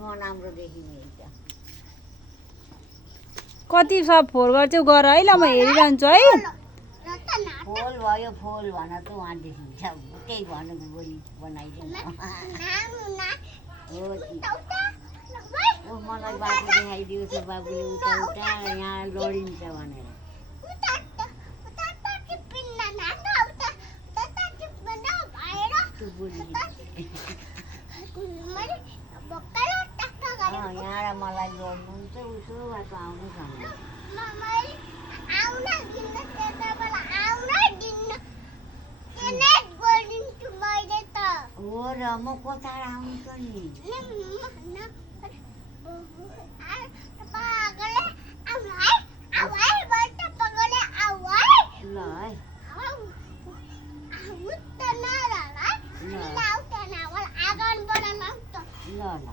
नराम्रो देखिने हुन्छ। कति सब फोहोर गर्छौ गर है ल म हेरिरहन्छु है। फोल भयो फोल भन त उहाँ देखिन्छ त्यही भनेको बोली बनाइदिनु हो ओ मलाई बाटो देखाइदियो छ बाबुले उता उता यहाँ लडिन्छ भनेर यहाँ मलाई लड्नुहुन्छ उसो बाटो आउनु हो र म कता आउँछ नि ल ल ल